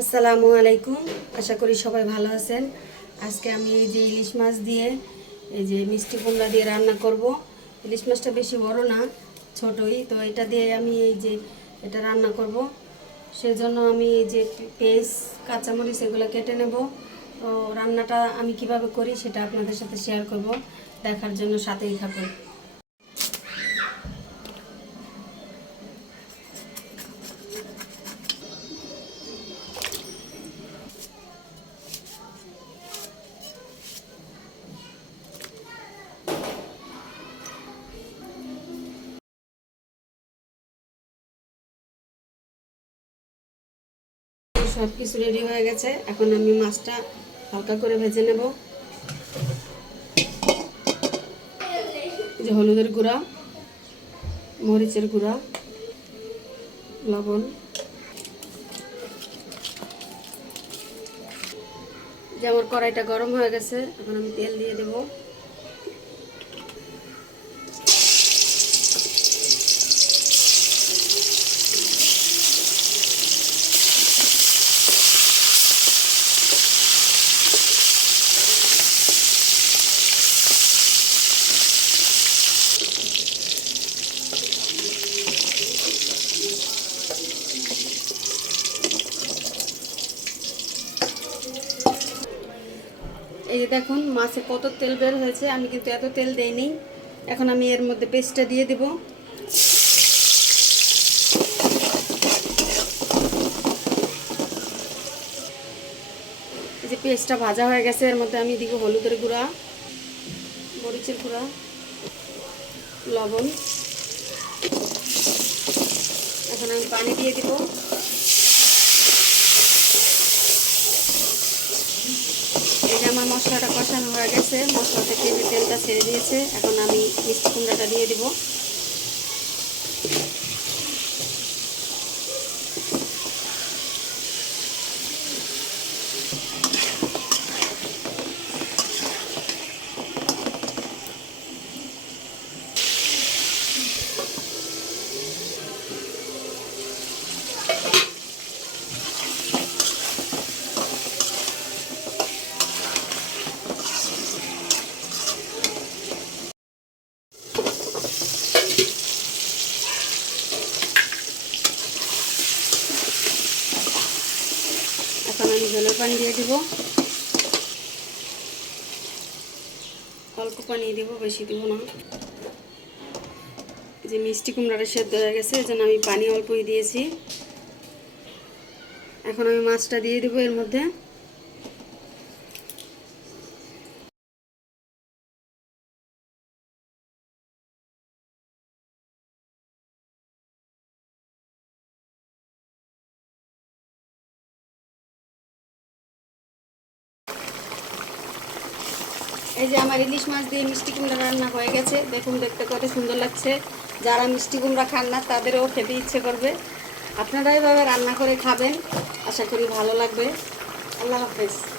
আসসালামু আলাইকুম। আশা করি সবাই ভালো আছেন। আজকে আমি এই যে ইলিশ মাছ দিয়ে, এই যে মিষ্টি কুমড়া দিয়ে রান্না করব। ইলিশ মাছটা বেশি বড় না, ছোটই। তো এটা দিয়ে আমি এই যে এটা রান্না করব। সেজন্য আমি এই যে পেঁয়াজ, কাঁচামরিচ এগুলো কেটে নেব। তো রান্নাটা আমি কীভাবে করি সেটা আপনাদের সাথে শেয়ার করব। দেখার জন্য সাথেই থাকুন। সব কিছু রেডি হয়ে গেছে। এখন আমি মাছটা হালকা করে ভেজে নেব। যে হলুদের গুঁড়া, মরিচের গুঁড়া, লবণ। যে আমার কড়াইটা গরম হয়ে গেছে, এখন আমি তেল দিয়ে দেব। এই যে দেখুন, মাছে কত তেল বের হয়েছে, আমি কিন্তু এত তেল দেইনি। এখন আমি এর মধ্যে পেস্টটা দিয়ে দেব। এই যে পেস্টটা ভাজা হয়ে গেছে, এর মধ্যে আমি দিব হলুদের গুঁড়া, মরিচের গুঁড়া, লবণ। এখন আমি পানি দিয়ে দিব এই যে আমার মশলাটা কষানো হয়ে গেছে। মশলা থেকে তেলটা ছেড়ে দিয়েছে। এখন আমি মিষ্টি কুমড়াটা দিয়ে দিব এখন আমি জলের পানি দিয়ে দিব। অল্প পানি দিব, বেশি দিব না। যে মিষ্টি কুমড়াটা সেদ্ধ হয়ে গেছে যেন আমি পানি অল্পই দিয়েছি। এখন আমি মাছটা দিয়ে দেবো এর মধ্যে। এই যে আমার ইলিশ মাছ দিয়ে মিষ্টি কুমড়া রান্না হয়ে গেছে। দেখুন, দেখতে কত সুন্দর লাগছে। যারা মিষ্টি কুমড়া খান না, তাদেরও খেতে ইচ্ছে করবে। আপনারা এভাবে রান্না করে খাবেন। আশা করি ভালো লাগবে। আল্লাহ হাফেজ।